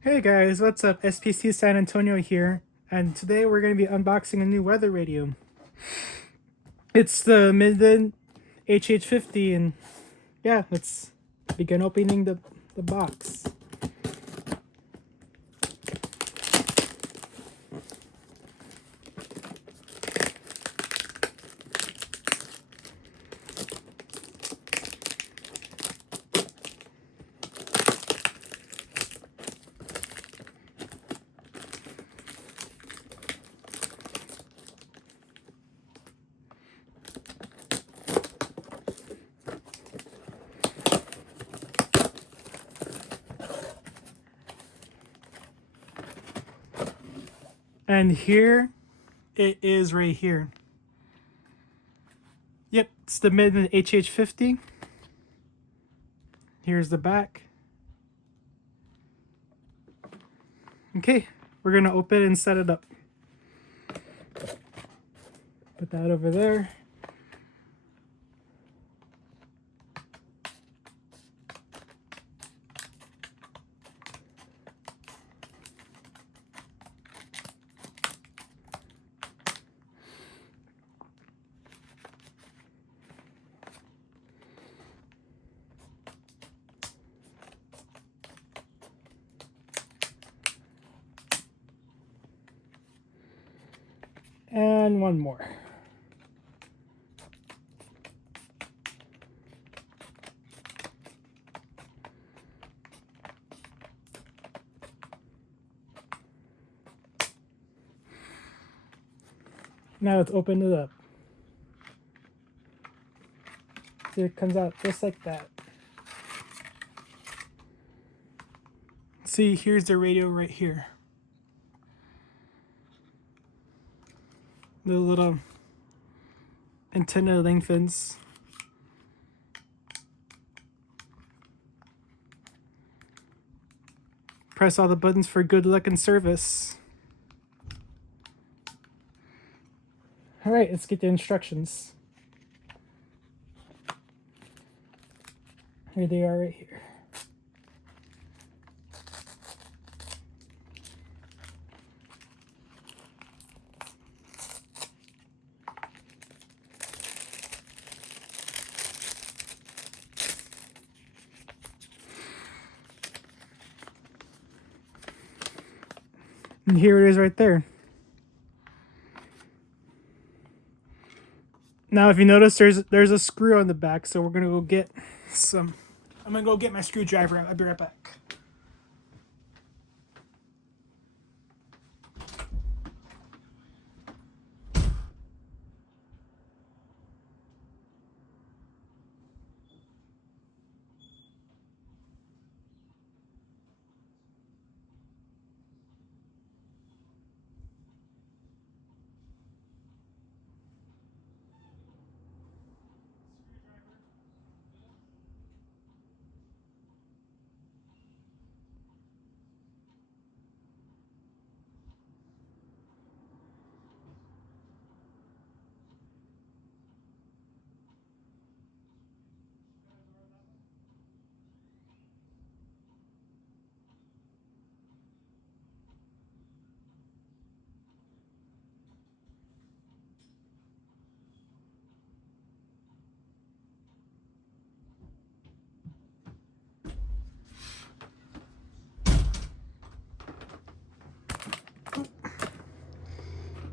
Hey guys, what's up? SPC San Antonio here, and today we're going to be unboxing a new weather radio. It's the Midland HH50, and yeah, let's begin opening the box. And here it is right here. Yep, it's the Midland HH50. Here's the back. Okay, we're going to open it and set it up. Put that over there. And one more. Now let's open it up. See, it comes out just like that. See, here's the radio right here. The little antenna lengthens. Press all the buttons for good luck and service. Alright, let's get the instructions. Here they are right here. And here it is right there. Now if you notice there's a screw on the back, so we're gonna go get some. I'm gonna go get my screwdriver. I'll be right back.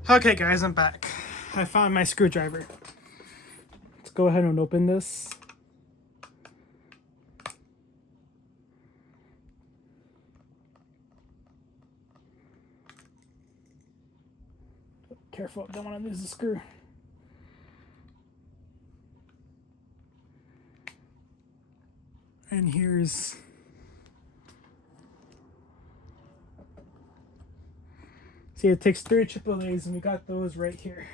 Okay guys, I'm back. I found my screwdriver. Let's go ahead and open this. Careful, don't want to lose the screw. And here's see, it takes 3 AAAs, and we got those right here.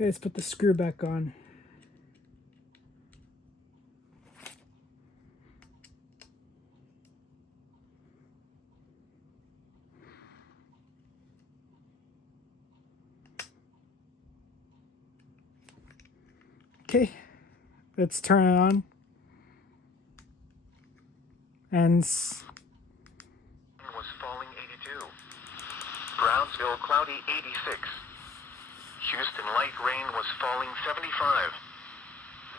Okay, let's put the screw back on. Okay, let's turn it on. And Was falling 82. Brownsville cloudy 86. Houston light rain was falling 75.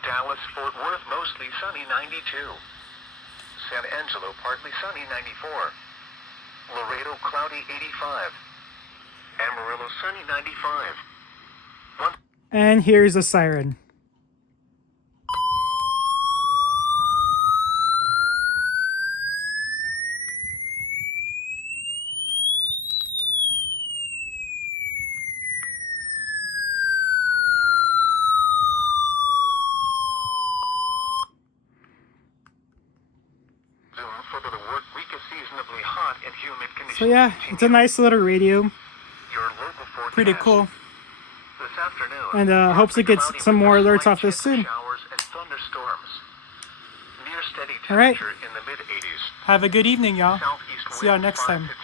Dallas Fort Worth mostly sunny 92. San Angelo partly sunny 94. Laredo cloudy 85. Amarillo sunny 95. And here's a siren. For the work week is seasonably hot and humid conditions. So yeah, it's a nice little radio. Your local forecast Pretty cool. this afternoon. And hopes it gets some more alerts off this soon. Showers and thunderstorms. Near steady All right. temperature in the mid-80s. Have a good evening, y'all. Southeast See y'all winds next 5 time. to 10